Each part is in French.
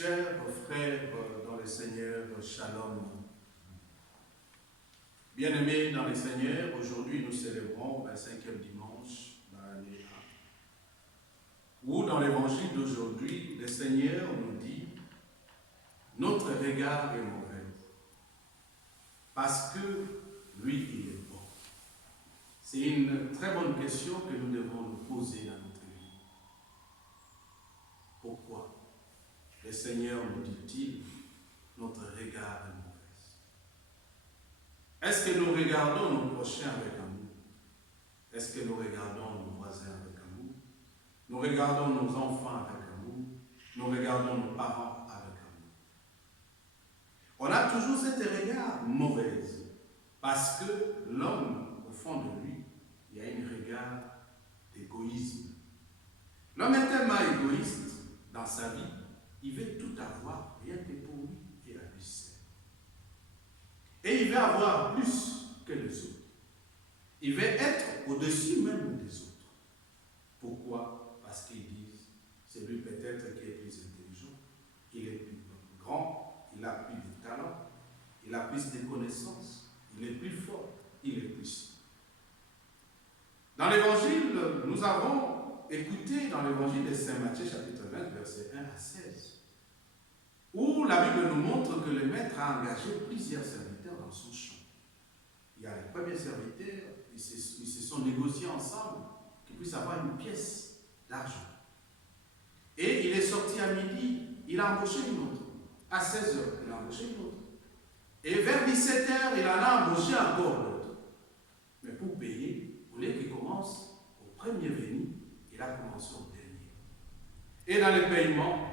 Chers frères dans le Seigneur, Shalom. Bien-aimés dans le Seigneur, aujourd'hui nous célébrons le 5e dimanche dans l'année 1. Où dans l'évangile d'aujourd'hui, le Seigneur nous dit « Notre regard est mauvais, parce que lui, il est bon. » C'est une très bonne question que nous devons nous poser dans notre vie. Pourquoi le Seigneur nous dit-il « Notre regard est mauvais » ? Est-ce que nous regardons nos prochains avec amour? Est-ce que nous regardons nos voisins avec amour? Nous regardons nos enfants avec amour? Nous regardons nos parents avec amour? On a toujours cet regard mauvais parce que l'homme, au fond de lui, il y a un regard d'égoïsme. L'homme est tellement égoïste dans sa vie, il veut tout avoir, rien que pour lui et à lui seul. Et il veut avoir plus que les autres. Il veut être au-dessus même des autres. Pourquoi? Parce qu'ils disent, c'est lui peut-être qui est plus intelligent, il est plus grand, il a plus de talent, il a plus de connaissances, il est plus fort, il est plus. Dans l'évangile, nous avons écouté dans l'évangile de Saint Matthieu, chapitre 20, versets 1 à 16, où la Bible nous montre que le maître a engagé plusieurs serviteurs dans son champ. Il y a les premiers serviteurs, ils se sont négociés ensemble qu'ils puissent avoir une pièce d'argent. Et il est sorti à midi, il a embauché une autre. À 16h, il a embauché une autre. Et vers 17h, il en a embauché encore l'autre. Mais pour payer, vous voulez qu'il commence au premier venu, il a commencé au dernier. Et dans le paiement,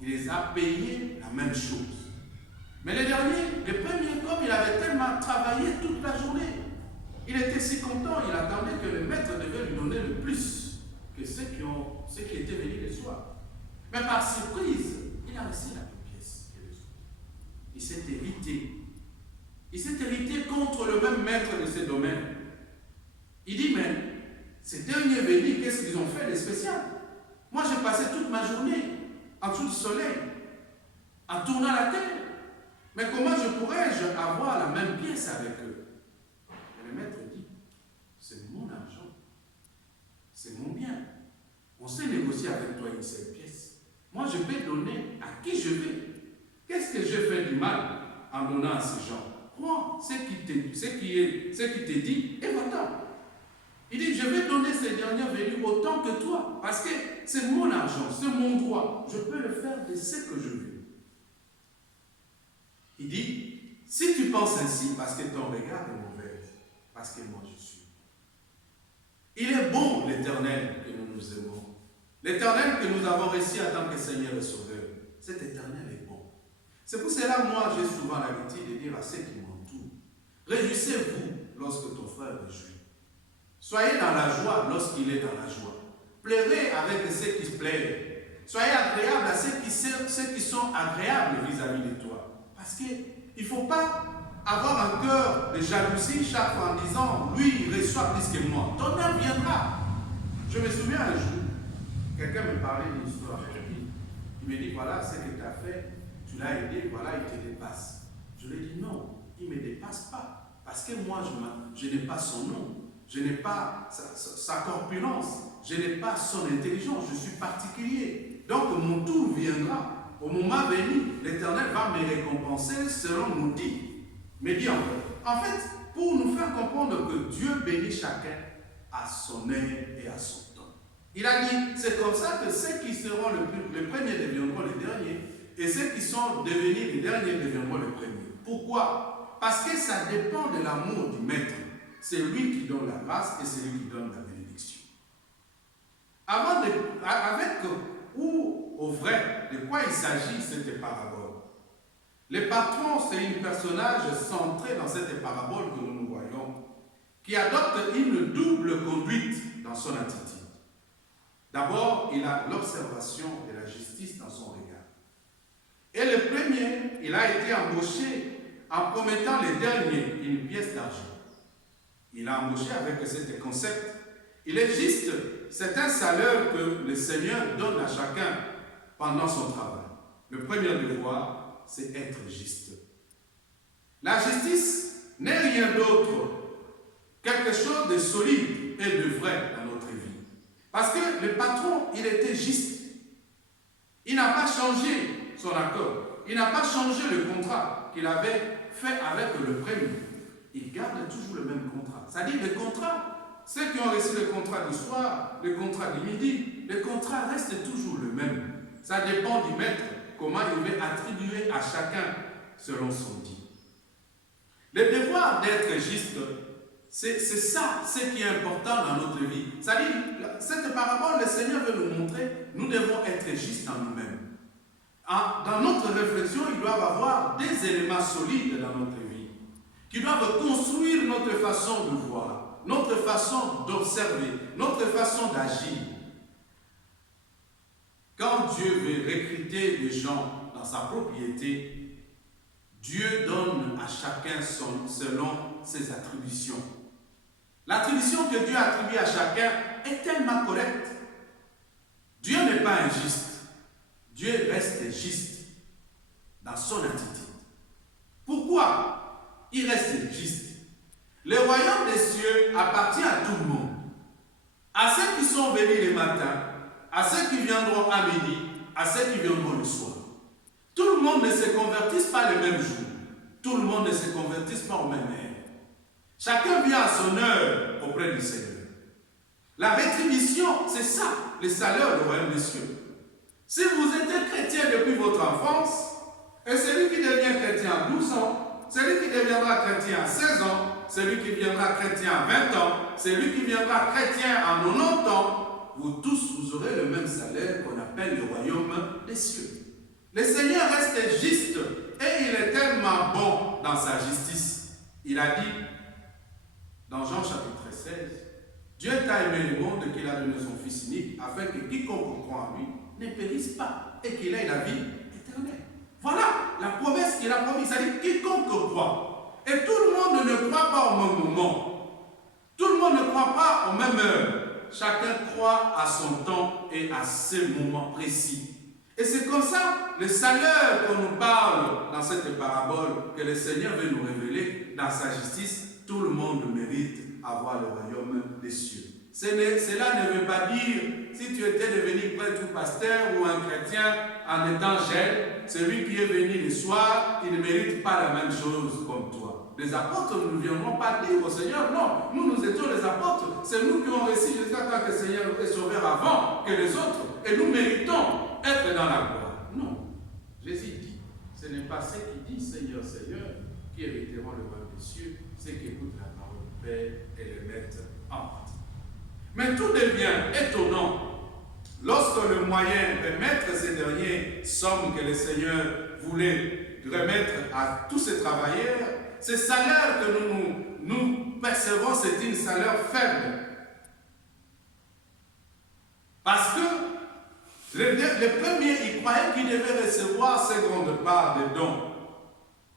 il les a payés la même chose. Mais le dernier, le premier, comme il avait tellement travaillé toute la journée, il était si content, il attendait que le maître devait lui donner le plus que ceux qui étaient venus le soir. Mais par surprise, il a reçu la même pièce que les autres. Il s'est hérité. Il s'est hérité contre le même maître de ce domaine. Il dit, mais ces derniers venus, qu'est-ce qu'ils ont fait de spécial? Moi, j'ai passé toute ma journée en dessous du soleil, en tournant la terre. Mais comment pourrais-je avoir la même pièce avec eux? Et le maître dit, c'est mon argent, c'est mon bien. On s'est négocié avec toi une seule pièce. Moi, je vais donner à qui je veux. Qu'est-ce que je fais du mal en donnant à ces gens? Prends ce qui te dit et va-t'en. Il dit, je vais donner ces derniers venus autant que toi, parce que c'est mon argent, c'est mon droit. Je peux le faire de ce que je veux. Il dit, si tu penses ainsi, parce que ton regard est mauvais, parce que moi je suis. Il est bon, l'Éternel, que nous nous aimons. L'Éternel que nous avons reçu en tant que Seigneur et Sauveur. Cet Éternel est bon. C'est pour cela, moi, j'ai souvent l'habitude de dire à ceux qui m'entourent, réjouissez-vous lorsque ton frère réjouit. Soyez dans la joie lorsqu'il est dans la joie. Pleurez avec ceux qui se plaisent. Soyez agréables à ceux qui sont agréables vis-à-vis de toi. Parce qu'il ne faut pas avoir un cœur de jalousie chaque fois en disant « lui, il reçoit plus que moi ». Ton heure viendra. Je me souviens un jour, quelqu'un me parlait d'une histoire. Il me dit « voilà ce que tu as fait, tu l'as aidé, voilà, il te dépasse ». Je lui ai dit « non, il ne me dépasse pas. Parce que moi, je n'ai pas son nom. Je n'ai pas sa corpulence, je n'ai pas son intelligence, je suis particulier. Donc mon tour viendra. Au moment venu, l'Éternel va me récompenser selon nous dit. Mais dit en fait, pour nous faire comprendre que Dieu bénit chacun à son heure et à son temps. Il a dit, c'est comme ça que ceux qui seront les premiers deviendront les derniers, et ceux qui sont devenus les derniers deviendront les premiers. Pourquoi? Parce que ça dépend de l'amour du maître. C'est lui qui donne la grâce et c'est lui qui donne la bénédiction. Au vrai, de quoi il s'agit cette parabole? Le patron, c'est un personnage centré dans cette parabole que nous voyons, qui adopte une double conduite dans son attitude. D'abord, il a l'observation de la justice dans son regard. Et le premier, il a été embauché en promettant les derniers une pièce d'argent. Il a embauché avec ce concept. Il existe certains salaires que le Seigneur donne à chacun pendant son travail. Le premier devoir, c'est être juste. La justice n'est rien d'autre, quelque chose de solide et de vrai dans notre vie. Parce que le patron, il était juste. Il n'a pas changé son accord. Il n'a pas changé le contrat qu'il avait fait avec le premier. Il garde toujours le même contrat. C'est-à-dire le contrat, ceux qui ont reçu le contrat du soir, le contrat du midi, le contrat reste toujours le même. Ça dépend du maître, comment il veut attribuer à chacun selon son dit. Le devoir d'être juste, c'est ça, ce qui est important dans notre vie. C'est-à-dire, cette parabole, le Seigneur veut nous montrer, nous devons être justes en nous-mêmes. Dans notre réflexion, il doit y avoir des éléments solides dans notre vie, qui doivent construire notre façon de voir, notre façon d'observer, notre façon d'agir. Quand Dieu veut recruter des gens dans sa propriété, Dieu donne à chacun selon ses attributions. L'attribution que Dieu attribue à chacun est tellement correcte. Dieu n'est pas injuste. Dieu reste juste dans son attitude. Pourquoi il reste juste? Le royaume des cieux appartient à tout le monde. À ceux qui sont venus le matin, à ceux qui viendront à midi, à ceux qui viendront le soir. Tout le monde ne se convertisse pas le même jour. Tout le monde ne se convertisse pas au même heure. Chacun vient à son heure auprès du Seigneur. La rétribution, c'est ça, le salaire du royaume des cieux. Si vous êtes chrétien depuis votre enfance, et celui qui devient chrétien à 12 ans, celui qui deviendra chrétien à 16 ans, celui qui viendra chrétien à 20 ans, celui qui viendra chrétien à 90 ans, vous tous, vous aurez le même salaire qu'on appelle le royaume des cieux. Le Seigneur reste juste et il est tellement bon dans sa justice. Il a dit dans Jean chapitre 16, Dieu t'a aimé le monde qu'il a donné son Fils unique afin que quiconque croit en lui ne périsse pas et qu'il ait la vie éternelle. Voilà la promesse qu'il a promise. C'est-à-dire quiconque croit. Et tout le monde ne croit pas au même moment. Tout le monde ne croit pas aux mêmes heures. Chacun croit à son temps et à ses moments précis. Et c'est comme ça, le salaire qu'on nous parle dans cette parabole, que le Seigneur veut nous révéler dans sa justice, tout le monde mérite avoir le royaume des cieux. Cela ne veut pas dire, si tu étais devenu prêtre ou pasteur ou un chrétien en étant jeune, celui qui est venu le soir, il ne mérite pas la même chose comme toi. Les apôtres ne viendront pas dire au Seigneur, non, nous étions les apôtres, c'est nous qui avons réussi jusqu'à temps que le Seigneur nous ait sauvés avant que les autres, et nous méritons être dans la gloire. Non, Jésus dit, ce n'est pas ceux qui disent Seigneur, Seigneur, qui hériteront le royaume des cieux, ceux qui écoutent la parole du Père et le mettent en pratique. Mais tout devient étonnant lorsque le moyen de mettre ces dernières sommes que le Seigneur voulait remettre à tous ces travailleurs, ces salaires que nous percevons, c'est un salaire faible. Parce que le premier, il croyait qu'il devait recevoir ces grandes parts de dons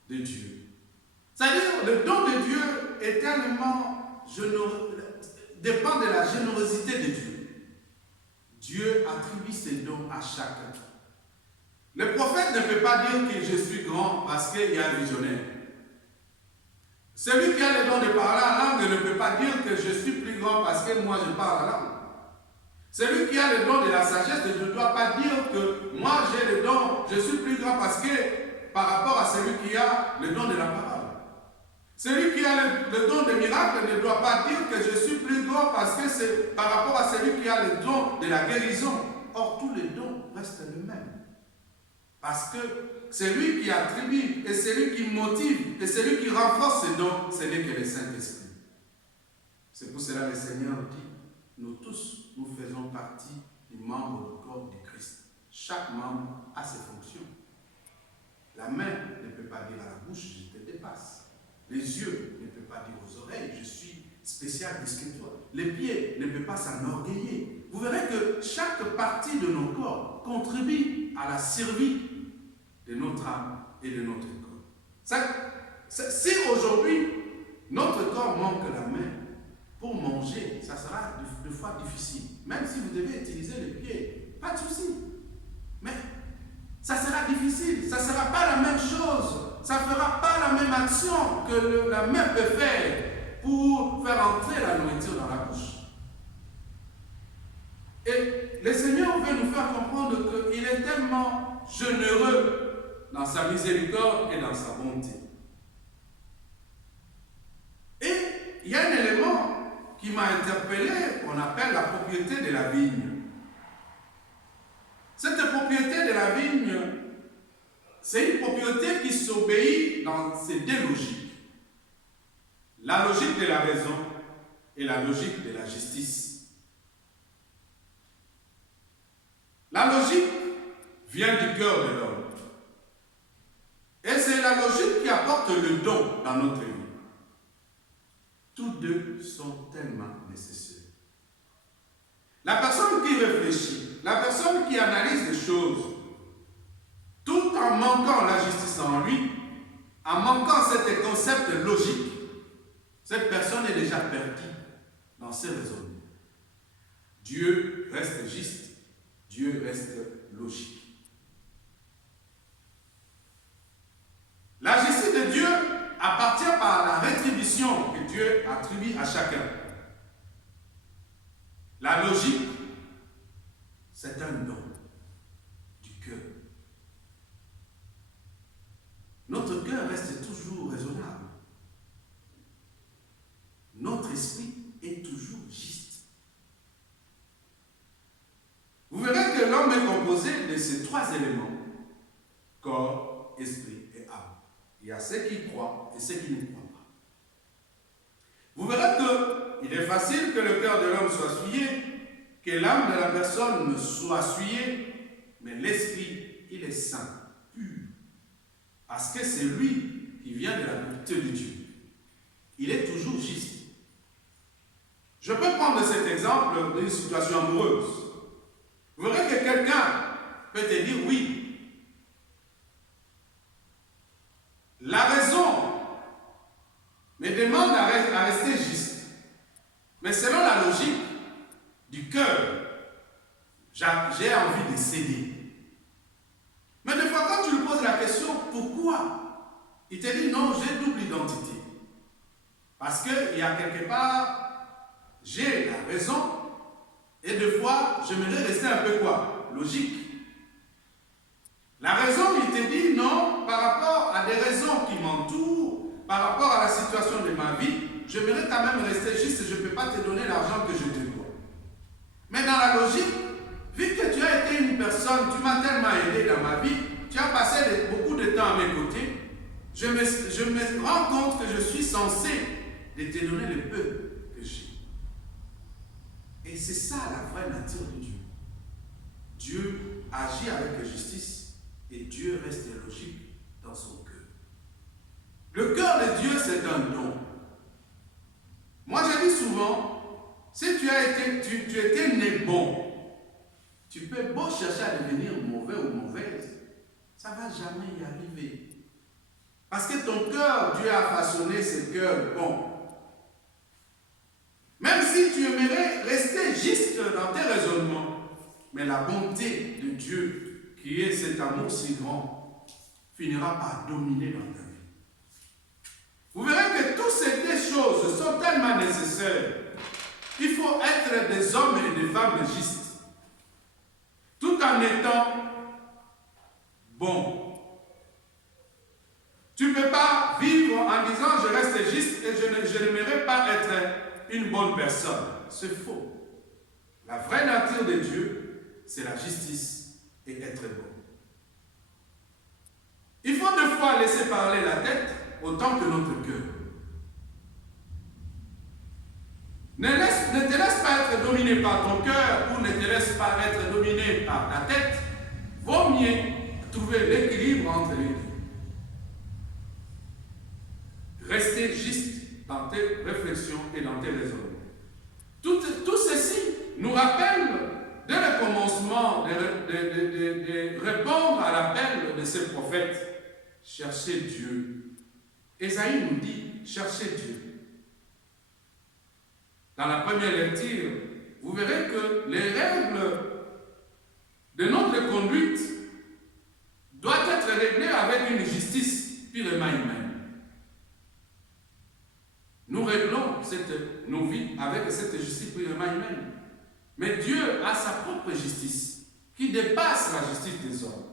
de Dieu. C'est-à-dire, le don de Dieu est tellement généreux, dépend de la générosité de Dieu. Dieu attribue ses dons à chacun. Le prophète ne peut pas dire que je suis grand parce qu'il y a un visionnaire. Celui qui a le don de parler en langue ne peut pas dire que je suis plus grand parce que moi je parle la langue. Celui qui a le don de la sagesse ne doit pas dire que moi j'ai le don, je suis plus grand parce que par rapport à celui qui a le don de la parole. Celui qui a le don de miracle ne doit pas dire que je suis plus grand parce que c'est par rapport à celui qui a le don de la guérison. Or, tous les dons restent les mêmes. Parce que celui qui attribue et celui qui motive et celui qui renforce ces dons, ce n'est que le Saint-Esprit. C'est pour cela que le Seigneur dit, nous tous, nous faisons partie du membre du corps du Christ. Chaque membre a ses fonctions. La main ne peut pas dire à la bouche, je te dépasse. Les yeux ne peuvent pas dire aux oreilles, je suis spécial plus que toi. Les pieds ne peuvent pas s'enorgueillir. Vous verrez que chaque partie de nos corps contribue à la survie de notre âme et de notre corps. Si aujourd'hui, notre corps manque la main, pour manger, ça sera deux fois difficile. Même si vous devez utiliser les pieds, pas de souci. Mais ça sera difficile. ça ne fera pas la même action que la main peut faire pour faire entrer la nourriture dans la bouche. Et le Seigneur veut nous faire comprendre qu'il est tellement généreux dans sa miséricorde et dans sa bonté. Et il y a un élément qui m'a interpellé, qu'on appelle la propriété de la vigne. Cette propriété de la vigne, c'est une propriété qui s'obéit dans ses deux logiques. La logique de la raison et la logique de la justice. La logique vient du cœur de l'homme. Et c'est la logique qui apporte le don dans notre vie. Tous deux sont tellement nécessaires. La personne qui réfléchit, la personne qui analyse les choses, tout en manquant la justice en lui, en manquant cet concept logique, cette personne est déjà perdue dans ses raisonnements. Dieu reste juste. Dieu reste logique. La justice de Dieu appartient par la rétribution que Dieu attribue à chacun. La logique, c'est un don du cœur. Notre cœur reste toujours raisonnable. Notre esprit est toujours juste. Vous verrez que l'homme est composé de ces trois éléments, corps, esprit et âme. Il y a ceux qui croient et ceux qui ne croient pas. Vous verrez qu'il est facile que le cœur de l'homme soit souillé, que l'âme de la personne soit souillée, mais l'esprit, il est saint, pur. Parce que c'est lui qui vient de la pureté de Dieu. Il est toujours juste. Je peux prendre cet exemple d'une situation amoureuse. Vous verrez que quelqu'un peut te dire oui. La raison me demande à rester juste. Mais selon la logique du cœur, j'ai envie de céder. Mais des fois, quand tu lui poses la question, pourquoi? Il te dit non, j'ai double identité. Parce qu'il y a quelque part, j'ai la raison. Et des fois, j'aimerais rester un peu quoi? Logique. La raison, il te dit non, par rapport à des raisons qui m'entourent, par rapport à la situation de ma vie, j'aimerais quand même rester juste, je ne peux pas te donner l'argent que je te dois. Mais dans la logique, vu que tu as été une personne, tu m'as tellement aidé dans ma vie, tu as passé beaucoup de temps à mes côtés, je me rends compte que je suis censé de te donner le peu que j'ai. Et c'est ça la vraie nature de Dieu. Dieu agit avec justice et Dieu reste logique dans son cœur. Le cœur de Dieu, c'est un don. Moi, je dis souvent, si tu étais né bon, tu peux beau chercher à devenir mauvais ou mauvaise, ça ne va jamais y arriver. Parce que ton cœur, Dieu a façonné ce cœur bon. Même si tu aimerais rester juste dans tes raisonnements, mais la bonté de Dieu, qui est cet amour si grand, finira par dominer dans ta vie. Vous verrez que toutes ces deux choses sont tellement nécessaires. Il faut être des hommes et des femmes justes, tout en étant bons. Tu ne peux pas vivre en disant je reste juste et je n'aimerais pas être une bonne personne. C'est faux. La vraie nature de Dieu, c'est la justice et être bon. Il faut deux fois laisser parler la tête autant que notre cœur. Ne te laisse pas être dominé par ton cœur ou ne te laisse pas être dominé par ta tête. Vaut mieux trouver l'équilibre entre les deux. Rester juste dans tes réflexions et dans tes raisonnements. Tout ceci nous rappelle dès le commencement de répondre à l'appel de ces prophètes. Cherchez Dieu. Ésaïe nous dit, cherchez Dieu. Dans la première lecture, vous verrez que les règles de notre conduite doivent être réglées avec une justice purement nos vies avec cette justice purement humaine. Mais Dieu a sa propre justice qui dépasse la justice des hommes.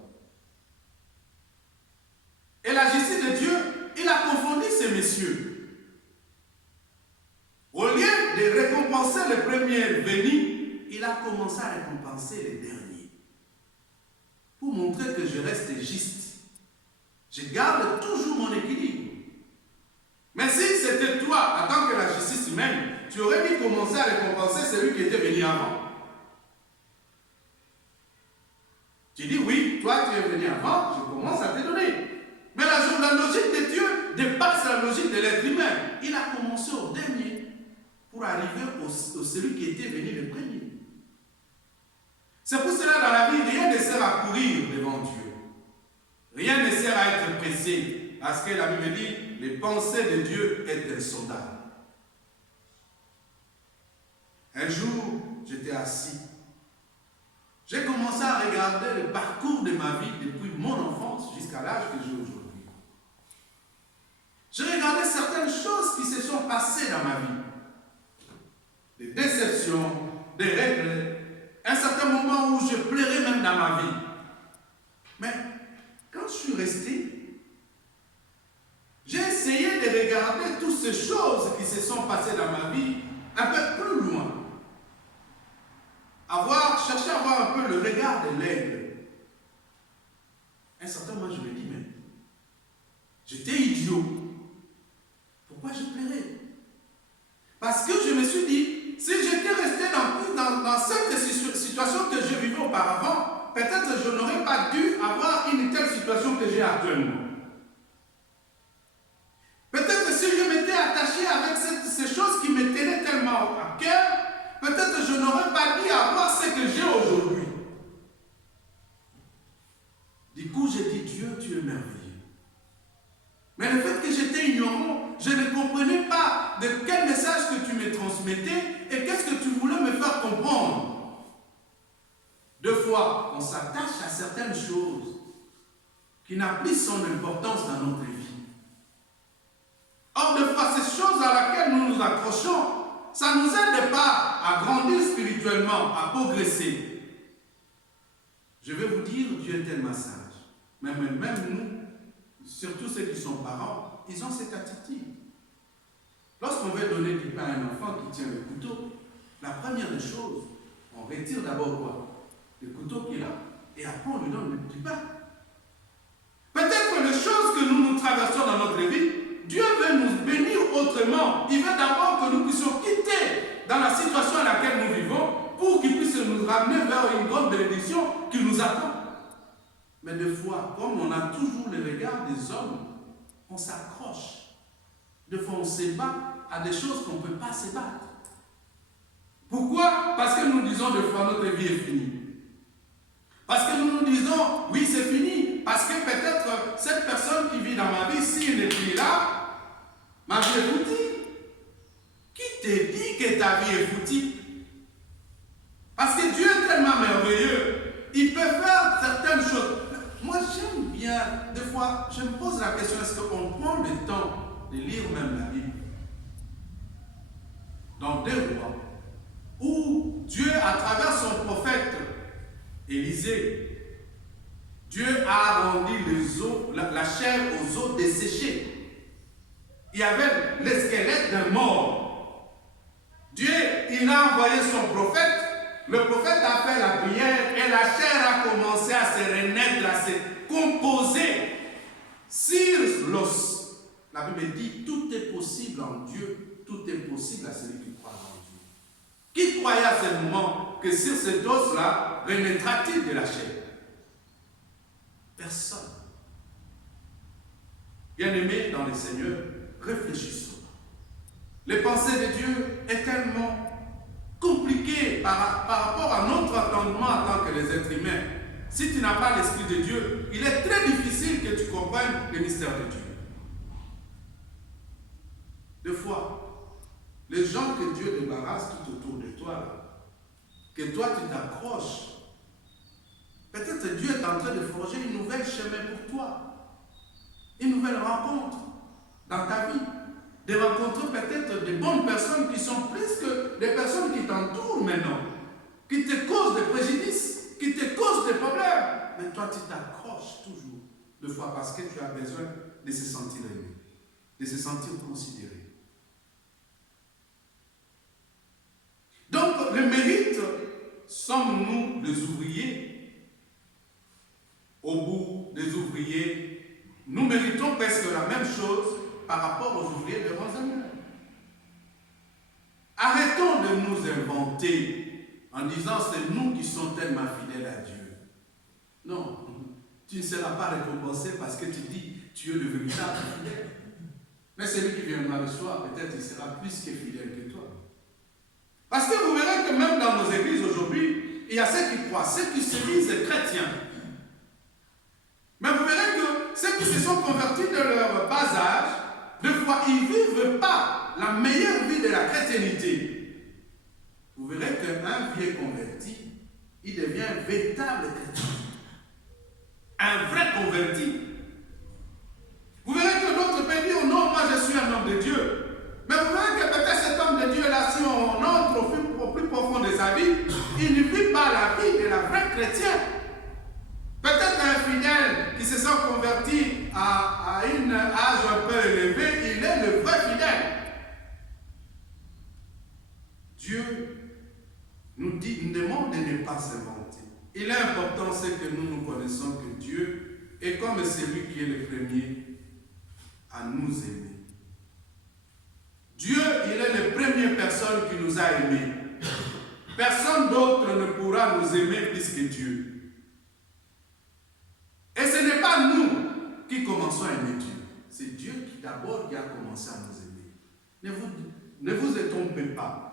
Et la justice de Dieu, il a confondu ces messieurs. Au lieu de récompenser les premiers venus, il a commencé à récompenser les derniers. Pour montrer que je reste juste. Je garde toujours mon équilibre. Mais si c'était toi, en tant que la justice humaine, tu aurais dû commencer à récompenser celui qui était venu avant. Tu dis oui, toi tu es venu avant, je commence à te donner. Mais la logique de Dieu dépasse la logique de l'être humain. Il a commencé au dernier pour arriver au celui qui était venu le premier. C'est pour cela dans la vie, rien ne sert à courir devant Dieu. Rien ne sert à être pressé. Parce que la Bible dit, les pensées de Dieu est insondable. Un jour, j'étais assis. J'ai commencé à regarder le parcours de ma vie depuis mon enfance jusqu'à l'âge que j'ai aujourd'hui. J'ai regardé certaines choses qui se sont passées dans ma vie. Des déceptions, des règles, un certain moment où je pleurais même dans ma vie. Mais quand je suis resté, j'ai essayé de regarder toutes ces choses qui se sont passées dans ma vie un peu plus loin. Chercher à avoir un peu le regard de l'aigle. Un certain moment, je me dis, mais j'étais idiot. Pourquoi je pleurais? Parce que je me suis dit, si j'étais resté dans cette situation que je vivais auparavant, peut-être je n'aurais pas dû avoir une telle situation que j'ai actuellement. Peut-être si je m'étais attaché avec ces choses qui me tenaient tellement à cœur, peut-être je n'aurais pas dû avoir ce que j'ai aujourd'hui. Du coup, j'ai dit, Dieu, tu es merveilleux. Mais le fait que j'étais ignorant, je ne comprenais pas de quel message que tu me transmettais et qu'est-ce que tu voulais me faire comprendre. Deux fois, on s'attache à certaines choses qui n'ont plus son importance dans notre vie. Or, deux fois, ces choses à laquelle nous nous accrochons, ça ne nous aide pas à grandir spirituellement, à progresser. Je vais vous dire, Dieu est tellement sage. Même nous, surtout ceux qui sont parents, ils ont cette attitude. Lorsqu'on veut donner du pain à un enfant qui tient le couteau, la première des choses, on retire d'abord quoi? Le couteau qu'il a, et après on lui donne du pain. Peut-être que les choses que nous traversons dans notre vie, Dieu veut nous bénir autrement. Il veut d'abord que nous puissions quitter dans la situation à laquelle nous vivons pour qu'il puisse nous ramener vers une grande bénédiction qui nous attend. Mais des fois, comme on a toujours le regard des hommes, on s'accroche. Des fois, on se bat à des choses qu'on ne peut pas se battre. Pourquoi? Parce que nous disons des fois notre vie est finie. Parce que nous nous disons, oui, c'est fini. Parce que peut-être cette personne qui vit dans ma vie, s'il n'est plus là, ma vie est foutue. Qui te dit que ta vie est foutue? Parce que Dieu est tellement merveilleux. Il peut faire certaines choses. Moi, j'aime bien, des fois, je me pose la question, est-ce qu'on prend le temps de lire même la Bible? Dans 2 Rois, où Dieu, à travers son prophète Élisée, Dieu a rendu la chair aux os desséchés. Il y avait le squelette d'un mort. Dieu, il a envoyé son prophète. Le prophète a fait la prière et la chair a commencé à se renaître, à se composer sur l'os. La Bible dit, tout est possible en Dieu, tout est possible à celui qui croit en Dieu. Qui croyait à ce moment que sur cet os-là, renaîtra-t-il de la chair? Personne. Bien-aimés dans le Seigneur, réfléchissons. Les pensées de Dieu est tellement compliqué par rapport à notre entendement en tant que les êtres humains. Si tu n'as pas l'Esprit de Dieu, il est très difficile que tu comprennes le mystère de Dieu. Des fois, les gens que Dieu débarrasse tout autour de toi, là, que toi tu t'accroches, peut-être Dieu est en train de forger une nouvelle chemin pour toi, une nouvelle rencontre dans ta vie. de rencontrer peut-être des bonnes personnes qui sont plus que des personnes qui t'entourent maintenant, qui te causent des préjudices, qui te causent des problèmes. Mais toi, tu t'accroches toujours, de fois parce que tu as besoin de se sentir aimé, de se sentir considéré. Donc, le mérite, sommes-nous des ouvriers? Au bout des ouvriers, nous méritons presque la même chose par rapport aux ouvriers de Rosemère. Arrêtons de nous inventer en disant c'est nous qui sommes tellement fidèles à Dieu. Non, tu ne seras pas récompensé parce que tu dis tu es le véritable fidèle. Mais celui qui viendra le soir, peut-être il sera plus que fidèle que toi. Parce que vous verrez que même dans nos églises aujourd'hui, il y a ceux qui croient, ceux qui se disent chrétiens. Mais vous verrez que ceux qui se sont convertis de leur bas âge, de fois, ils ne vivent pas la meilleure vie de la chrétiennité. Vous verrez qu'un vieux converti, il devient un véritable chrétien. Un vrai converti. Vous verrez que d'autres peuvent dire, oh non, moi je suis un homme de Dieu. Mais vous verrez que peut-être cet homme de Dieu-là, si on entre au plus profond de sa vie, il ne vit pas la vie de la vraie chrétienne. Peut-être un fidèle qui se sent converti à un âge un peu élevé, il est le vrai fidèle. Dieu nous demande de ne pas s'inventer. Il est important, c'est que nous connaissons que Dieu est comme celui qui est le premier à nous aimer. Dieu, il est la première personne qui nous a aimés. Personne d'autre ne pourra nous aimer plus que Dieu. Et ce n'est pas nous qui commençons à aimer Dieu. C'est Dieu qui d'abord qui a commencé à nous aimer. Ne vous trompez pas.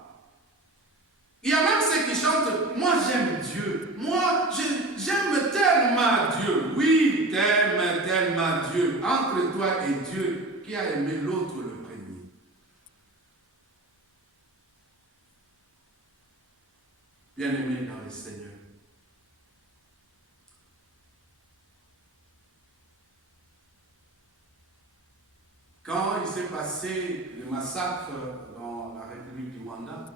Il y a même ceux qui chantent, moi j'aime Dieu. Moi j'aime tellement Dieu. Oui, t'aimes tellement Dieu. Entre toi et Dieu, qui a aimé l'autre le premier? Bien-aimés dans le Seigneur. Quand il s'est passé le massacre dans la République du Rwanda,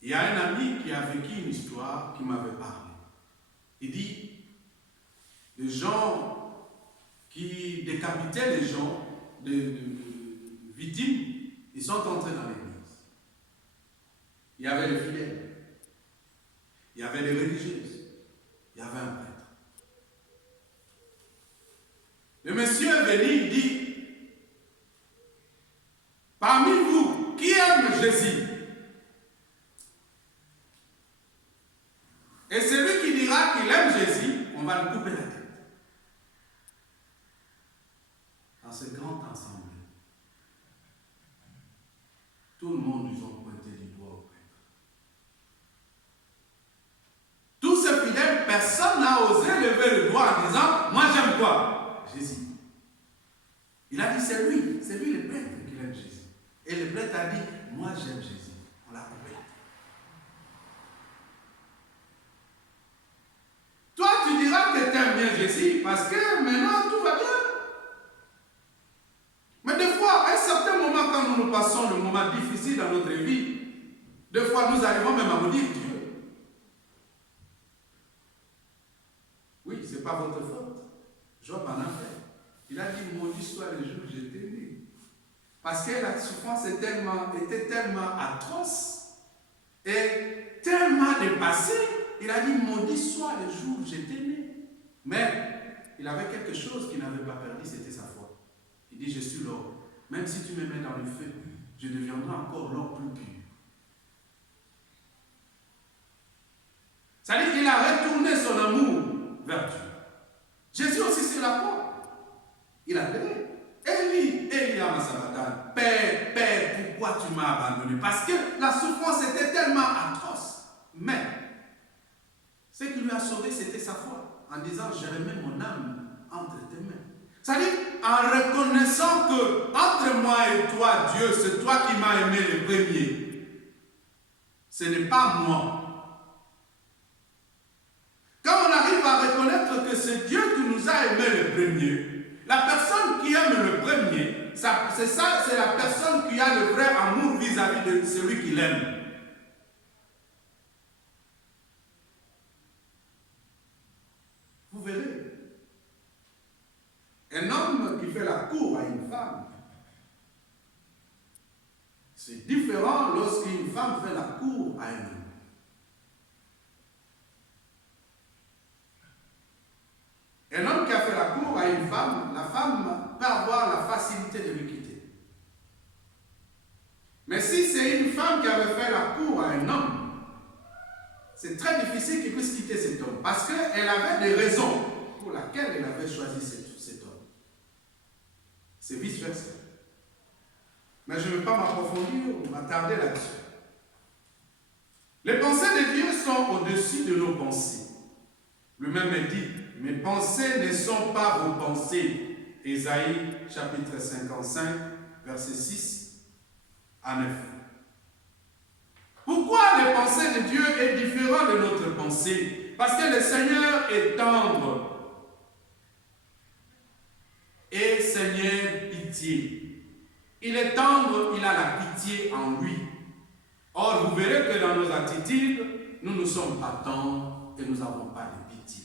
il y a un ami qui a vécu une histoire qui m'avait parlé. Il dit, les gens qui décapitaient les gens, les victimes, ils sont entrés dans l'église. Il y avait les fidèles, il y avait les religieuses, il y avait un prêtre. Le monsieur est venu, il dit, parmi vous, qui aime Jésus? Et celui qui dira qu'il aime Jésus, on va lui couper la tête. Dans ce grand ensemble, tout le monde nous a pointé du doigt au prêtre. Tous ces fidèles, personne n'a osé lever le doigt en disant, moi j'aime quoi? Jésus. Il a dit, c'est lui le prêtre qui aime Jésus. Et le prêtre a dit, moi j'aime Jésus. On l'a coupé la tête. Toi, tu diras que tu aimes bien Jésus parce que maintenant tout va bien. Mais des fois, à un certain moment, quand nous passons le moment difficile dans notre vie, des fois nous arrivons même à vous dire Dieu. Oui, ce n'est pas votre faute. Job en a fait. Il a dit, maudit soit le jour où j'étais né. Parce que la souffrance était tellement atroce et tellement dépassée. Il a dit, maudit soit le jour où j'étais né. Mais il avait quelque chose qu'il n'avait pas perdu, c'était sa foi. Il dit, je suis l'or. Même si tu me mets dans le feu, je deviendrai encore l'or plus pur. C'est-à-dire qu'il a retourné son amour vers Dieu. Jésus aussi, c'est la foi. Il a dit, Élie, Masabatan, Père, pourquoi tu m'as abandonné? Parce que la souffrance était tellement atroce. Mais, ce qui lui a sauvé, c'était sa foi. En disant, je remets mon âme entre tes mains. C'est-à-dire, en reconnaissant que, entre moi et toi, Dieu, c'est toi qui m'as aimé le premier. Ce n'est pas moi. Quand on arrive à reconnaître que c'est Dieu qui nous a aimé le premier, la personne qui aime c'est ça, c'est la personne qui a le vrai amour vis-à-vis de celui qui l'aime. Vous verrez. Un homme qui fait la cour à une femme, c'est différent lorsqu'une femme fait la cour à un homme. Un homme qui a fait la cour à une femme, la femme peut avoir la facilité de le quitter. Mais si c'est une femme qui avait fait la cour à un homme, c'est très difficile qu'il puisse quitter cet homme. Parce qu'elle avait des raisons pour lesquelles elle avait choisi cet homme. C'est vice-versa. Mais je ne vais pas m'approfondir ou m'attarder là-dessus. Les pensées de Dieu sont au-dessus de nos pensées. Lui-même dit, mes pensées ne sont pas vos pensées. Ésaïe chapitre 55, verset 6 à 9. Pourquoi les pensées de Dieu est différent de notre pensée? Parce que le Seigneur est tendre et Seigneur pitié. Il est tendre, il a la pitié en lui. Or, vous verrez que dans nos attitudes, nous ne sommes pas tendres et nous n'avons pas de pitié.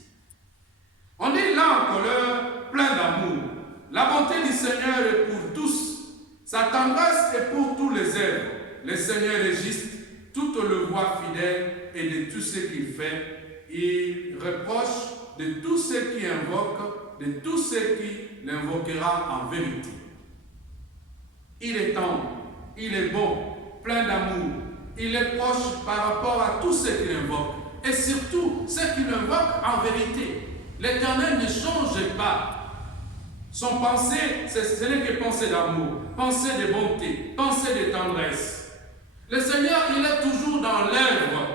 On est là en colère, plein d'amour. La bonté du Seigneur est pour tous. Sa tendresse est pour tous les êtres. Le Seigneur est juste, tout le voit fidèle et de tout ce qu'il fait. Il reproche de tous ceux qui invoquent, de tous ceux qui l'invoquera en vérité. Il est tendre, il est bon, plein d'amour. Il est proche par rapport à tous ceux qui l'invoquent. Et surtout, ceux qui l'invoquent en vérité. L'Éternel ne change pas. Son pensée, ce n'est que pensée d'amour, pensée de bonté, pensée de tendresse. Le Seigneur, il est toujours dans l'œuvre,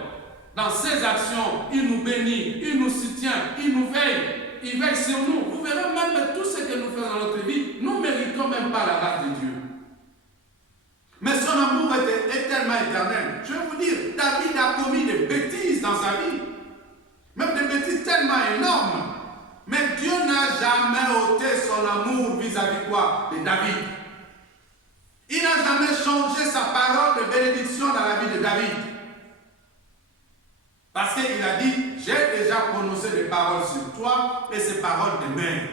dans ses actions. Il nous bénit, il nous soutient, il nous veille. Il veille sur nous. Vous verrez même tout ce que nous faisons dans notre vie, nous ne méritons même pas la grâce de Dieu. Mais son amour est tellement éternel. Je vais vous dire, David a commis des bêtises dans sa vie. Même des bêtises tellement énormes. Mais Dieu n'a jamais ôté son amour vis-à-vis quoi? De David. Il n'a jamais changé sa parole de bénédiction dans la vie de David. Parce qu'il a dit, j'ai déjà prononcé des paroles sur toi et ces paroles demeurent.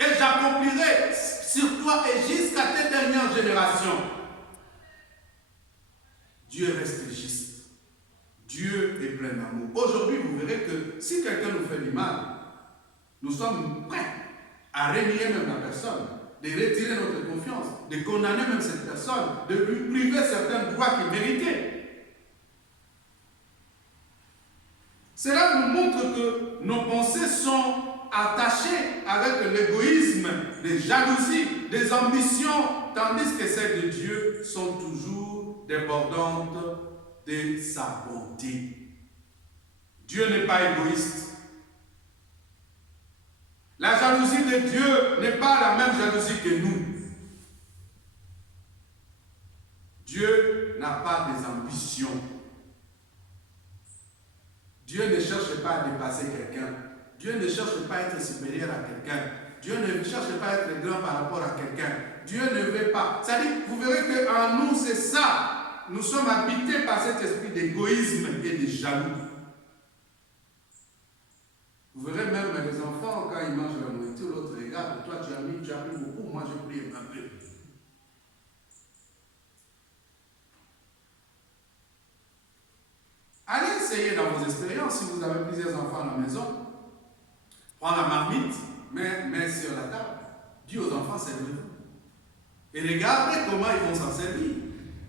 Et j'accomplirai sur toi et jusqu'à tes dernières générations. Dieu reste juste. Dieu est plein d'amour. Aujourd'hui, vous verrez que si quelqu'un nous fait du mal, nous sommes prêts à renier même la personne, de retirer notre confiance, de condamner même cette personne, de lui priver certains droits qu'il méritait. Cela nous montre que nos pensées sont attachées avec l'égoïsme, des jalousies, des ambitions, tandis que celles de Dieu sont toujours débordantes de sa bonté. Dieu n'est pas égoïste. La jalousie de Dieu n'est pas la même jalousie que nous. Dieu n'a pas des ambitions. Dieu ne cherche pas à dépasser quelqu'un. Dieu ne cherche pas à être supérieur à quelqu'un. Dieu ne cherche pas à être grand par rapport à quelqu'un. Dieu ne veut pas. C'est-à-dire, vous verrez qu'en nous, c'est ça. Nous sommes habités par cet esprit d'égoïsme et de jaloux. Vous verrez même les enfants, quand ils mangent la nourriture, l'autre regarde, toi tu as mis beaucoup, moi je prie un peu. Allez essayer dans vos expériences, si vous avez plusieurs enfants à la maison, prends la marmite, mets sur la table, dis aux enfants, servez-vous. Et regardez comment ils vont s'en servir.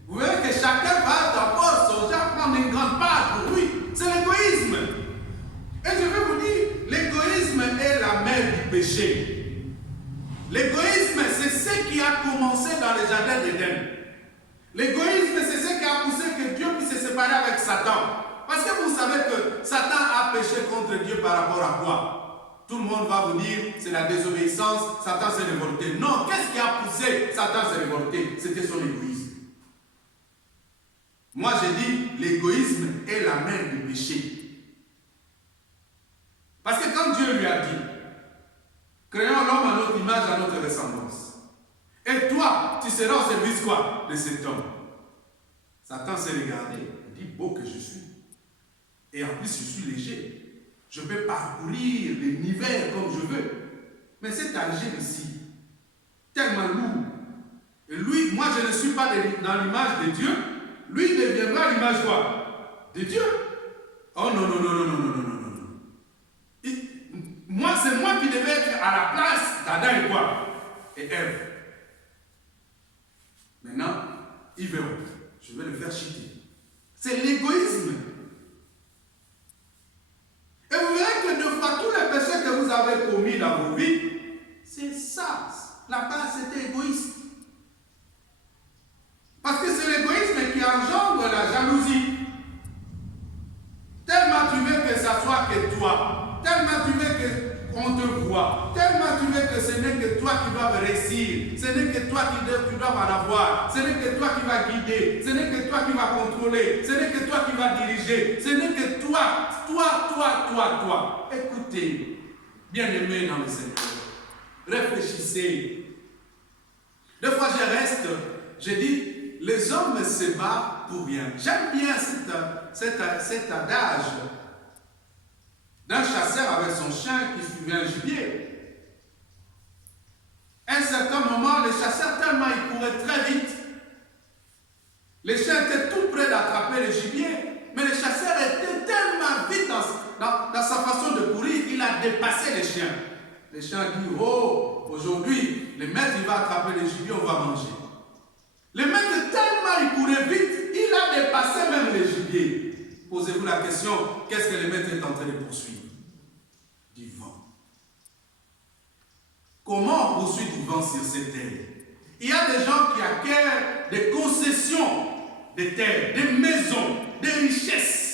Vous verrez que chacun va d'abord songer à prendre une grande part pour lui. C'est l'égoïsme. Et je vais vous dire, l'égoïsme est la mère du péché. L'égoïsme, c'est ce qui a commencé dans le jardin d'Éden. L'égoïsme, c'est ce qui a poussé que Dieu puisse se séparer avec Satan. Parce que vous savez que Satan a péché contre Dieu par rapport à quoi? Tout le monde va vous dire, c'est la désobéissance, Satan s'est révolté. Non, qu'est-ce qui a poussé Satan s'est révolté? C'était son égoïsme. Moi, j'ai dit, l'égoïsme est la mère du péché. Parce que quand Dieu lui a dit, créons l'homme à notre image, à notre ressemblance, Et toi, tu seras au service quoi de cet homme. Satan s'est regardé, il dit beau que je suis. Et en plus, je suis léger. Je peux parcourir l'univers comme je veux. Mais cet algèbre ici, tellement lourd. Et lui, moi je ne suis pas dans l'image de Dieu. Lui deviendra l'image quoi? De Dieu. Oh non, non, non, non, non, non, non, non, non. Moi, c'est moi qui devais être à la place d'Adam et quoi? Et Ève. Maintenant, ils verront. Je vais le faire chuter. C'est l'égoïsme. Et vous verrez que deux fois, tous les péchés que vous avez commis dans vos vies, c'est ça. La base, c'était égoïste. Parce que c'est l'égoïsme qui engendre la jalousie. Tellement tu veux que ça soit que toi. Tellement tu veux qu'on te voit. Tellement tu veux que ce n'est que toi qui dois réussir. Ce n'est que toi qui dois en avoir. Ce n'est que toi qui vas guider. Ce n'est que toi qui vas contrôler. Ce n'est que toi qui vas diriger. Ce n'est que toi. Écoutez, bien-aimés dans le Seigneur, réfléchissez. Des fois je reste, je dis, les hommes se battent pour rien. J'aime bien cet adage d'un chasseur avec son chien qui suivait un gibier. À un certain moment, le chasseur, tellement il courait très vite, les chiens étaient tout près d'attraper le gibier, mais le chasseur était tellement vite dans sa façon de courir, il a dépassé les chiens. Les chiens disent, oh, aujourd'hui, le maître il va attraper le gibier, on va manger. Le maître, tellement il courait vite, il a dépassé même le gibier. Posez-vous la question, qu'est-ce que le maître est en train de poursuivre? Du vent. Comment on poursuit du vent sur cette terre? Il y a des gens qui acquièrent des concessions de terre, des maisons, des richesses.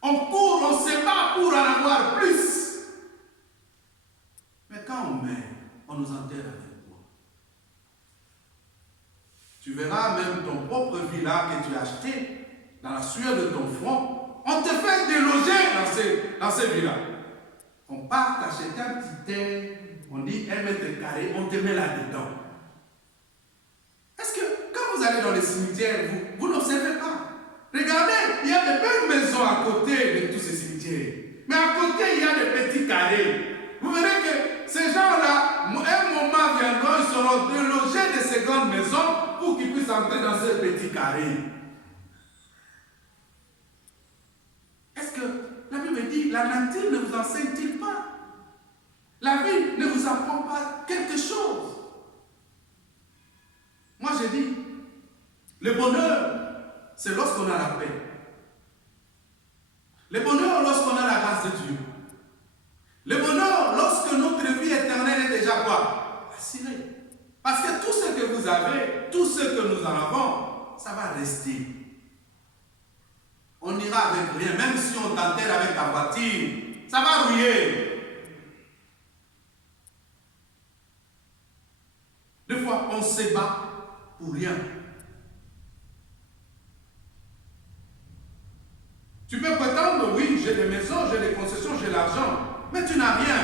On court, on se bat pour en avoir plus. Mais quand on meurt, on nous enterre avec quoi? Tu verras même ton propre villa que tu as acheté dans la sueur de ton front. On te fait déloger dans ces villas. On part t'acheter un petit terre, on dit 1 mètre carré, on te met là-dedans. Est-ce que quand vous allez dans les cimetières, vous n'observez pas? Regardez, il y a de belles maisons à côté de tous ces cimetières. Mais à côté, il y a des petits carrés. Vous verrez que ces gens-là, un moment viendra, ils seront délogés de ces grandes maisons pour qu'ils puissent entrer dans ces petits carrés. Est-ce que la Bible dit, la nature ne vous enseigne-t-il pas? La vie ne vous apprend pas quelque chose? Moi, j'ai dit, le bonheur, c'est lorsqu'on a la paix. Le bonheur, lorsqu'on a la grâce de Dieu. Le bonheur, lorsque notre vie éternelle est déjà quoi? Assurée. Parce que tout ce que vous avez, tout ce que nous en avons, ça va rester. On ira avec rien, même si on t'enterre avec ta voiture, ça va rouiller. Des fois, on se bat pour rien. Tu peux prétendre, oui, j'ai des maisons, j'ai des concessions, j'ai l'argent, mais tu n'as rien.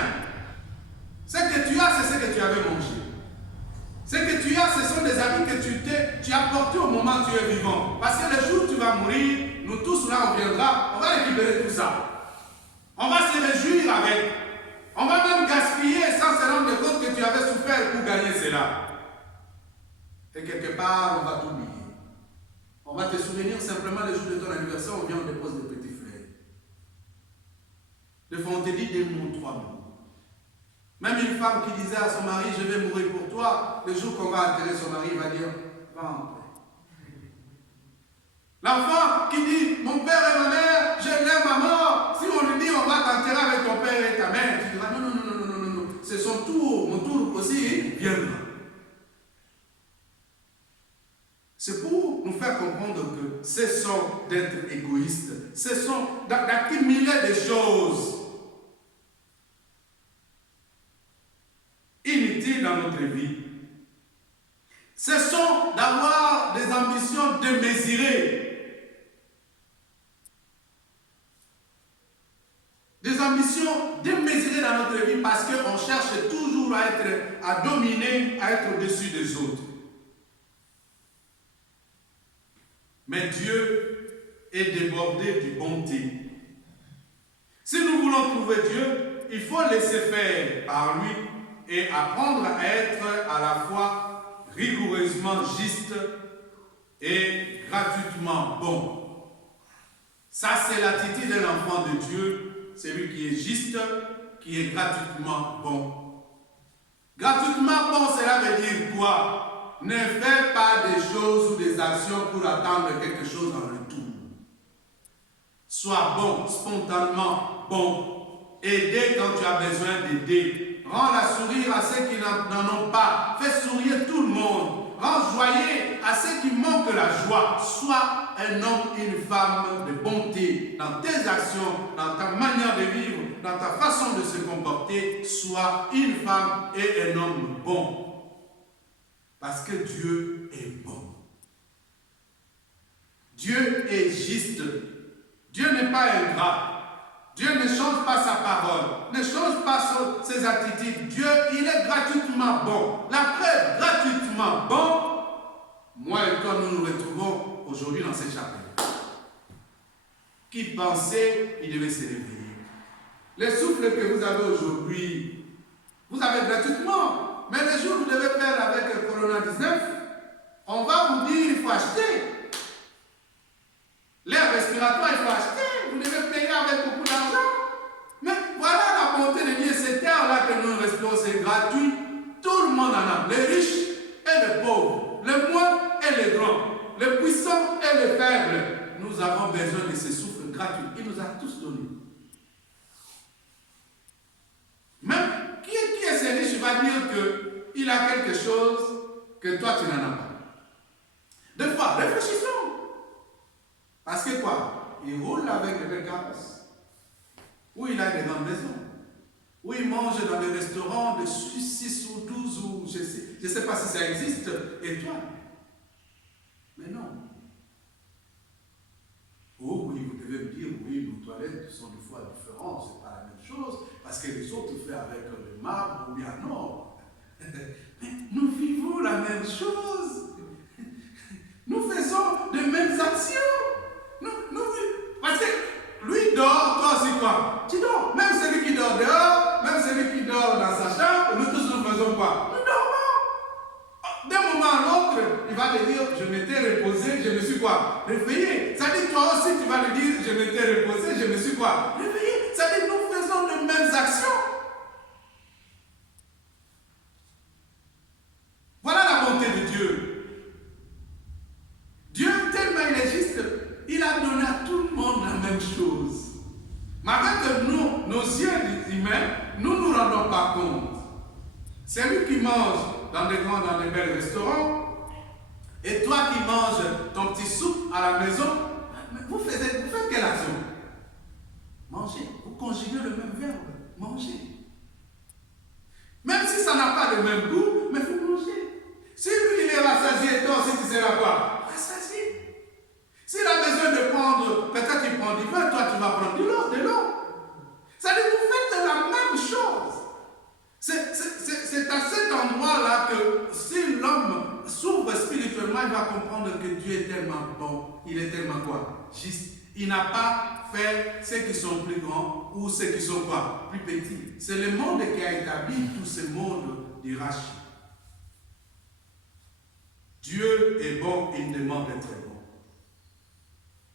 Ce que tu as, c'est ce que tu avais mangé. Ce que tu as, ce sont des habits que tu as portés au moment où tu es vivant. Parce que le jour où tu vas mourir, nous tous là, on viendra, on va récupérer tout ça. On va se réjouir avec. On va même gaspiller sans se rendre compte que tu avais souffert pour gagner cela. Et quelque part, on va t'oublier. On va te souvenir simplement le jour de ton anniversaire, on vient, on dépose des petits frères. Des fois, on te dit des mots, 3 mots. Même une femme qui disait à son mari, je vais mourir pour toi, le jour qu'on va enterrer son mari, il va dire, va en paix. L'enfant qui dit, mon père et ma mère, je l'aime à mort. Si on lui dit, on va t'enterrer avec ton père et ta mère, tu diras, non, non, non, non, non, non, non, c'est son tour, mon tour aussi viendra. C'est pour nous faire comprendre que cessons d'être égoïstes, cessons d'accumuler des choses inutiles dans notre vie. Cessons d'avoir des ambitions démesurées. Des ambitions démesurées dans notre vie parce qu'on cherche toujours toujours à dominer, à être au-dessus des autres. Mais Dieu est débordé de bonté. Si nous voulons trouver Dieu, il faut laisser faire par lui et apprendre à être à la fois rigoureusement juste et gratuitement bon. Ça, c'est l'attitude d'un enfant de Dieu, celui qui est juste, qui est gratuitement bon. Gratuitement bon, cela veut dire quoi? Ne fais pas des choses ou des actions pour attendre quelque chose en retour. Sois bon, spontanément bon. Aider quand tu as besoin d'aider. Rends la sourire à ceux qui n'en ont pas. Fais sourire tout le monde. Rends joyeux à ceux qui manquent la joie. Sois un homme et une femme de bonté dans tes actions, dans ta manière de vivre, dans ta façon de se comporter. Sois une femme et un homme bon. Parce que Dieu est bon. Dieu est juste. Dieu n'est pas ingrat. Dieu ne change pas sa parole, ne change pas ses attitudes. Dieu, il est gratuitement bon. La preuve, gratuitement bon. Moi et toi, nous nous retrouvons aujourd'hui dans cette chapelle. Qui pensait qu'il devait se réveiller? Les souffles que vous avez aujourd'hui, vous avez gratuitement. Mais le jour où vous devez faire avec le Corona-19, on va vous dire il faut acheter. L'air respiratoire, il faut acheter. Vous devez payer avec beaucoup d'argent. Mais voilà la bonté de Dieu. Cet air-là que nous respirons, c'est gratuit. Tout le monde en a. Les riches et les pauvres. Les moindres et les grands. Les puissants et les faibles. Nous avons besoin de ce souffle gratuit. Il nous a tous donné. Même qui est ce riche va dire qu'il a quelque chose que toi tu n'en as pas. Deux fois, réfléchissons. Parce que quoi? Il roule avec le carrosse. Ou il a des grandes maisons. Ou il mange dans des restaurants de 6 ou 12 ou je ne sais pas si ça existe, étoiles. Mais non. Oh oui, vous devez me dire, oui, nos toilettes sont deux fois différentes, ce n'est pas la même chose, parce que les autres font avec le marbre ou bien non. Mais nous vivons la même chose. Nous faisons les mêmes actions. Parce que lui dort, toi aussi quoi? Tu dors. Même celui qui dort dehors, même celui qui dort dans sa chambre, nous tous nous faisons quoi? Nous dormons. D'un moment à l'autre, il va te dire, je m'étais reposé, je me suis quoi? Réveillé. Ça dit toi aussi, tu vas lui dire, je m'étais reposé, je me suis quoi? Réveillé. Ça dit nous faisons les mêmes actions. Voilà la bonté de Dieu. Dieu, tellement il est juste, il a donné à tout le monde la même chose. Malgré que nous, nos yeux humains, nous ne nous rendons pas compte. C'est lui qui mange dans des bels restaurants, et toi qui manges ton petit soupe à la maison, vous faites quelle action? Manger. Vous conjuguez le même verbe, manger. Même si ça n'a pas le même goût, mais vous mangez. Si lui il est rassasié, toi aussi tu seras quoi? Rassasié. S'il a besoin de prendre, peut-être qu'il prend du vin, toi tu vas prendre de l'eau. Ça veut dire que vous faites la même chose. C'est à cet endroit-là que si l'homme s'ouvre spirituellement, il va comprendre que Dieu est tellement bon. Il est tellement quoi? Juste. Il n'a pas fait ceux qui sont plus grands ou ceux qui sont quoi? Plus petits. C'est le monde qui a établi tout ce monde d'hierarchie. Dieu est bon, il demande d'être bon.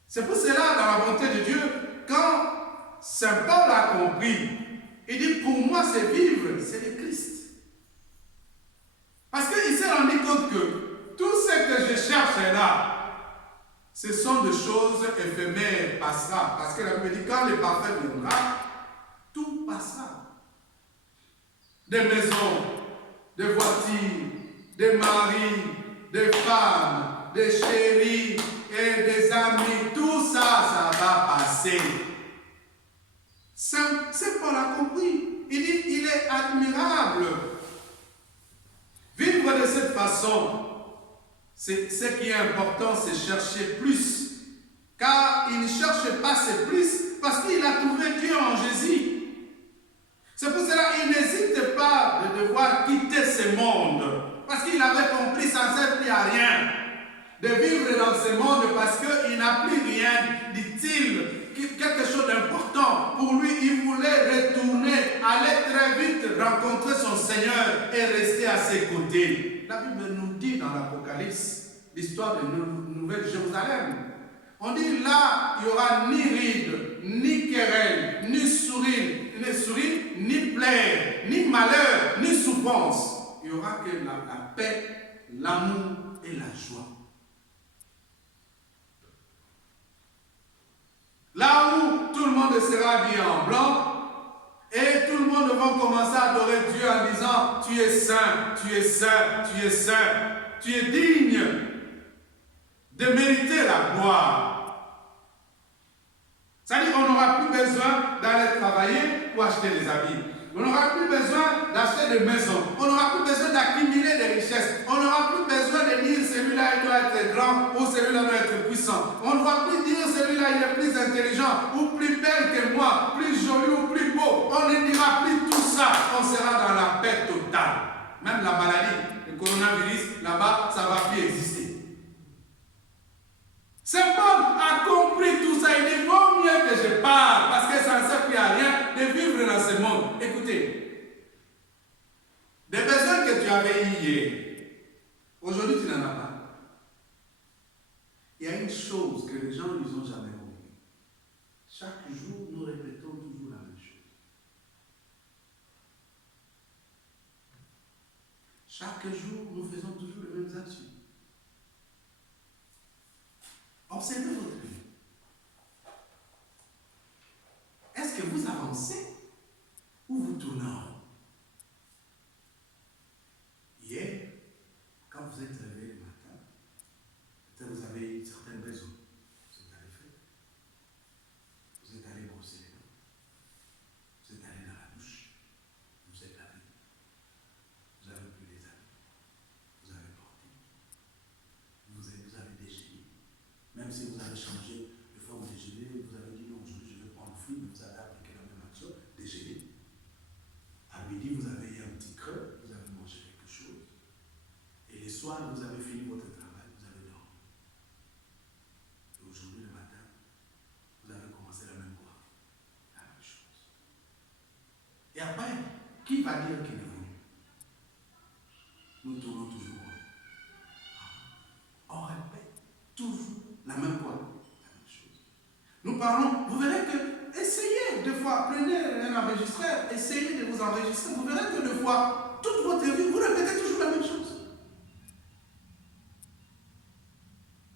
C'est pour cela, dans la bonté de Dieu, quand Saint Paul a compris, il dit, pour moi, c'est vivre, c'est le Christ. Parce qu'il s'est rendu compte que tout ce que je cherche là, ce sont des choses éphémères, passera. Parce que la Bible dit, quand le parfait viendra, tout passera. Des maisons, des voitures, des maris, des femmes, des chéris et des amis, tout ça, ça va passer. C'est Paul a compris. Il dit, il est admirable. Vivre de cette façon, ce qui est important, c'est chercher plus. Car il ne cherche pas ses plus, parce qu'il a trouvé Dieu en Jésus. C'est pour cela qu'il n'hésite pas de devoir de vivre dans ce monde parce qu'il n'a plus rien, dit-il, quelque chose d'important. Pour lui, il voulait retourner, aller très vite rencontrer son Seigneur et rester à ses côtés. La Bible nous dit dans l'Apocalypse, l'histoire de Nouvelle Jérusalem. On dit là, il n'y aura ni ride, ni querelle, ni sourire, ni plaire, ni malheur, ni souffrance. Il n'y aura que la paix, l'amour et la joie. Là où tout le monde sera habillé en blanc et tout le monde va commencer à adorer Dieu en disant tu es saint, tu es saint, tu es saint, tu es digne de mériter la gloire. C'est-à-dire qu'on n'aura plus besoin d'aller travailler pour acheter des habits. On n'aura plus besoin d'acheter des maisons. On n'aura plus besoin d'accumuler des richesses. On n'aura plus besoin de dire celui-là il doit être grand ou celui-là doit être puissant. On ne va plus dire celui-là il est plus intelligent ou plus belle que moi, plus joli ou plus beau. On ne dira plus tout ça. On sera dans la paix totale. Même la maladie, le coronavirus, là-bas, ça ne va plus exister. Saint Paul a compris tout ça. Il dit, vaut mieux que je parle, parce que ça ne sert plus à rien de vivre dans ce monde. Écoutez, des besoins que tu avais hier, aujourd'hui tu n'en as pas. Il y a une chose que les gens ne nous ont jamais compris. Chaque jour, nous répétons toujours la même chose. Chaque jour, nous faisons toujours les mêmes actions. Observez votre vie. Est-ce que vous avancez ou vous tournez en rond? Hier, quand vous êtes réveillé le matin, peut-être vous avez eu certaines raisons. Vous êtes allé faire. Vous êtes allé brosser les dents. Vous êtes allé dans la douche. Vous êtes lavé. Vous avez pris les habits. Vous avez porté. Vous avez déjeuné. Même si vous avez changé de forme de déjeuner, vous avez dit non, aujourd'hui je vais prendre le fruit, mais vous avez appliqué la même action, déjeuner. À midi, vous avez eu un petit creux, vous avez mangé quelque chose. Et le soir, vous avez fini votre travail, vous avez dormi. Et aujourd'hui, le matin, vous avez commencé la même voie, la même chose. Et après, qui va dire qu'il est venu? Nous tournons toujours. On répète toujours la même voie, la même chose. Nous parlons, vous verrez que, essayez des fois, prenez un enregistreur, essayez de vous enregistrer, vous verrez que des fois, toute votre vie, vous répétez toujours la même chose.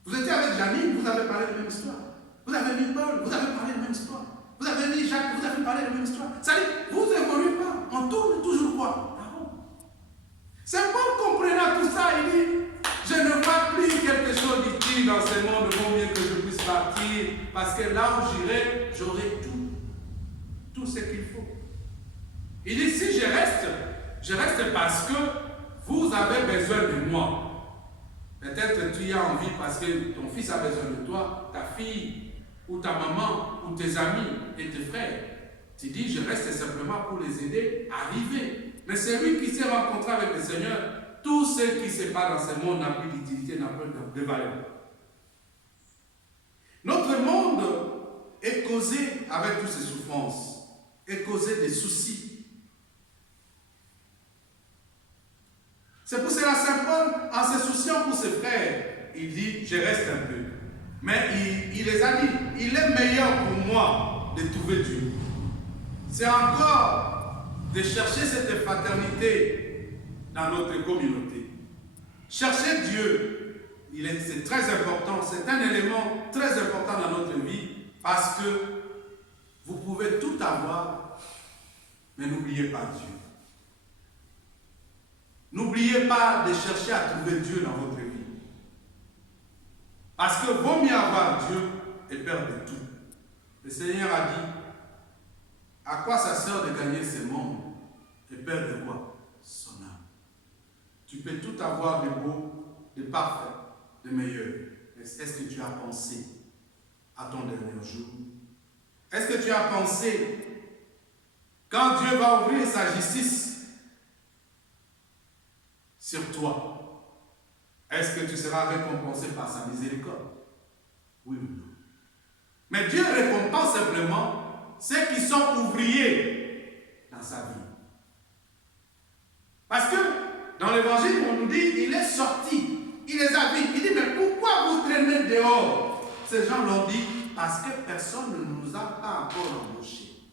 Vous étiez avec Janine, vous avez parlé de la même histoire. Vous avez vu Paul, vous avez parlé de la même histoire. Vous avez vu Jacques, vous avez parlé de la même histoire. Ça dit, vous n'évoluez pas, on tourne toujours quoi? Ah bon? C'est Paul comprenant tout ça, il dit, je ne vois plus quelque chose d'utile dans ce monde, vaut mieux que je puisse partir, parce que là où j'irai, j'aurai tout ce qu'il faut. Il dit, si je reste parce que vous avez besoin de moi. Peut-être tu as envie parce que ton fils a besoin de toi, ta fille, ou ta maman, ou tes amis et tes frères. Tu dis, je reste simplement pour les aider à arriver. Mais celui qui s'est rencontré avec le Seigneur, tout ce qui se passe dans ce monde n'a plus d'utilité, n'a plus de valeur. Notre monde est causé avec toutes ces souffrances, est causé des soucis. C'est pour cela Saint Paul, en se souciant pour ses frères, il dit, je reste un peu. Mais il les a dit, il est meilleur pour moi de trouver Dieu. C'est encore de chercher cette fraternité dans notre communauté. Chercher Dieu, c'est très important, c'est un élément très important dans notre vie parce que vous pouvez tout avoir, mais n'oubliez pas Dieu. N'oubliez pas de chercher à trouver Dieu dans votre vie. Parce que vaut mieux avoir Dieu et perdre tout. Le Seigneur a dit, à quoi ça sert de gagner ce monde et perdre quoi? Son âme. Tu peux tout avoir de beau, de parfait, de meilleur. Est-ce que tu as pensé à ton dernier jour? Est-ce que tu as pensé, quand Dieu va ouvrir sa justice sur toi, est-ce que tu seras récompensé par sa miséricorde? Oui ou non? Mais Dieu récompense simplement ceux qui sont ouvriers dans sa vie. Parce que dans l'évangile, on nous dit, il est sorti, il les a vus. Il dit, mais pourquoi vous traînez dehors? Ces gens l'ont dit, parce que personne ne nous a pas encore embauchés.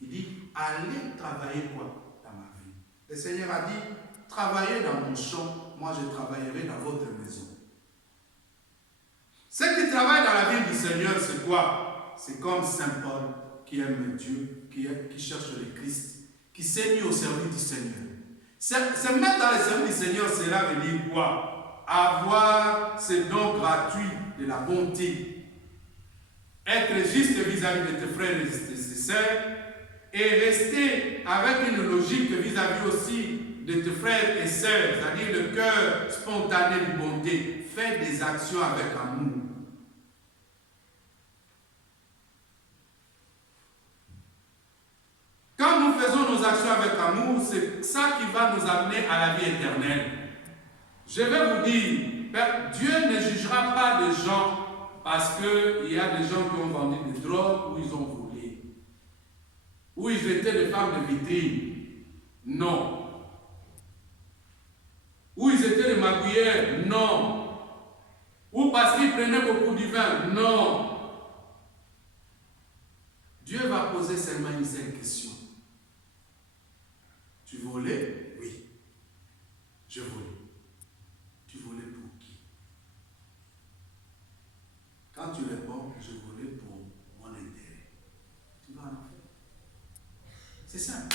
Il dit, allez travailler quoi dans ma vie? Le Seigneur a dit, travaillez dans mon champ, moi je travaillerai dans votre maison. Ceux qui travaillent dans la ville du Seigneur, c'est quoi? C'est comme Saint Paul qui aime Dieu, qui cherche le Christ, qui s'est mis au service du Seigneur. Se mettre dans le service du Seigneur, cela veut dire quoi? Avoir ce don gratuit de la bonté. Être juste vis-à-vis de tes frères et de tes sœurs et rester avec une logique vis-à-vis aussi de tes frères et sœurs, c'est-à-dire le cœur spontané de bonté. Fais des actions avec amour. Quand nous faisons nos actions avec amour, c'est ça qui va nous amener à la vie éternelle. Je vais vous dire, Dieu ne jugera pas des gens parce qu'il y a des gens qui ont vendu des drogues ou ils ont volé. Ou ils étaient des femmes de vitrine. Non. Ou ils étaient des magouilleurs. Non. Ou parce qu'ils prenaient beaucoup du vin. Non. Dieu va poser seulement une seule question. Tu volais? Oui. Je volais. Tu volais pour qui? Quand tu réponds, je volais pour mon intérêt, tu vas en enfer. C'est simple.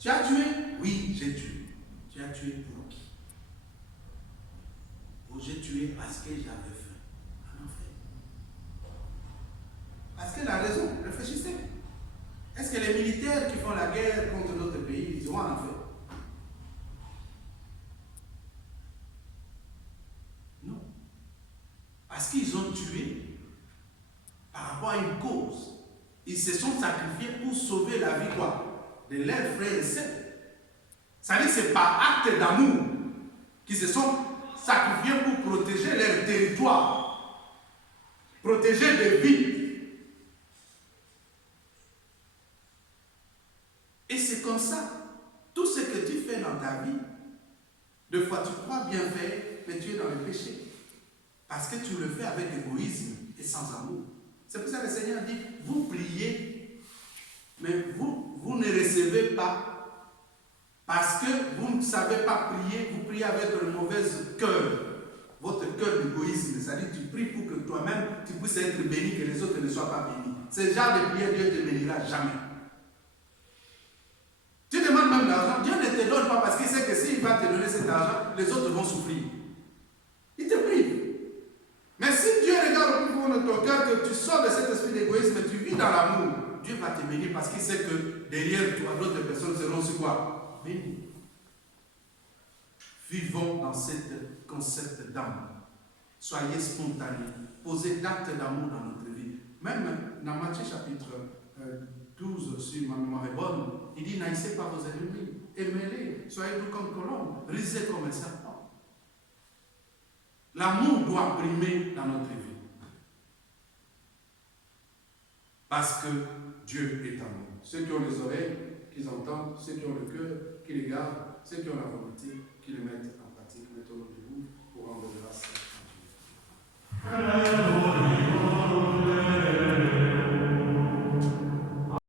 Tu as tué? Oui, j'ai tué. Tu as tué pour qui? Oh, j'ai tué parce que j'avais faim. En enfer. Parce que la raison, réfléchissez. Est-ce que les militaires qui font la guerre contre notre pays, ils vont en enfer? Non. Parce qu'ils ont tué par rapport à une cause. Ils se sont sacrifiés pour sauver la vie quoi? De leurs frères et sœurs. Ça veut dire que c'est par acte d'amour qu'ils se sont sacrifiés pour protéger leur territoire, protéger des vies. Et c'est comme ça. Tout ce que tu fais dans ta vie, des fois tu crois bien faire, mais tu es dans le péché. Parce que tu le fais avec égoïsme et sans amour. C'est pour ça que le Seigneur dit, vous priez, mais vous ne recevez pas. Parce que vous ne savez pas prier, vous priez avec le mauvais cœur. Votre cœur d'égoïsme, c'est-à-dire que tu pries pour que toi-même, tu puisses être béni, que les autres ne soient pas bénis. Ce genre de prière, Dieu ne te bénira jamais. Tu demandes même l'argent, Dieu ne te donne pas parce qu'il sait que s'il va te donner cet argent, les autres vont souffrir. Il te prive. Mais si Dieu regarde au plus profond de ton cœur que tu sors de cet esprit d'égoïsme et tu vis dans l'amour, Dieu va te bénir parce qu'il sait que derrière toi, d'autres personnes seront sur quoi? Bénies. Vivons dans ce concept d'amour. Soyez spontanés. Posez d'actes d'amour dans notre vie. Même dans Matthieu chapitre 12, si ma mémoire est bonne, il dit, n'haïssez pas vos ennemis. Aimez-les. Soyez doux comme colombe. Risez comme un serpent. L'amour doit primer dans notre vie. Parce que Dieu est amour. Ceux qui ont les oreilles, qu'ils entendent, ceux qui ont le cœur, qui les gardent, ceux qui ont la volonté, qui le mettent en